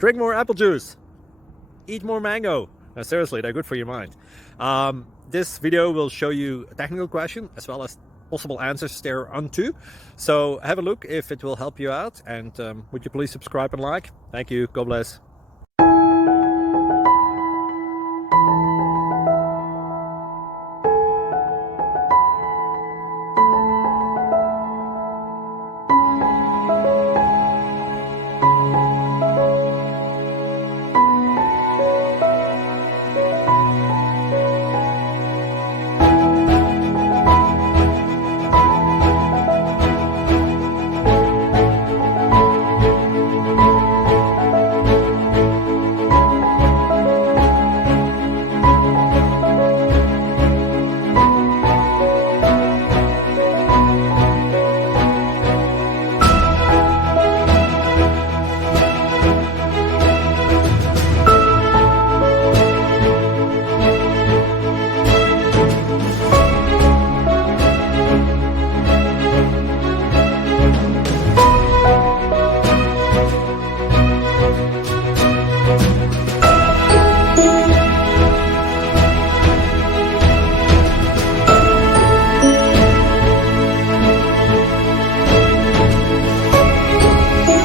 Drink more apple juice. Eat more mango. No, seriously, they're good for your mind. This video will show you a technical question as well as possible answers thereunto. So have a look if it will help you out, and would you please subscribe and like? Thank you. God bless.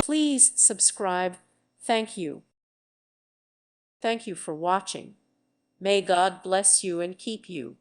Please subscribe. Thank you. Thank you for watching. May God bless you and keep you.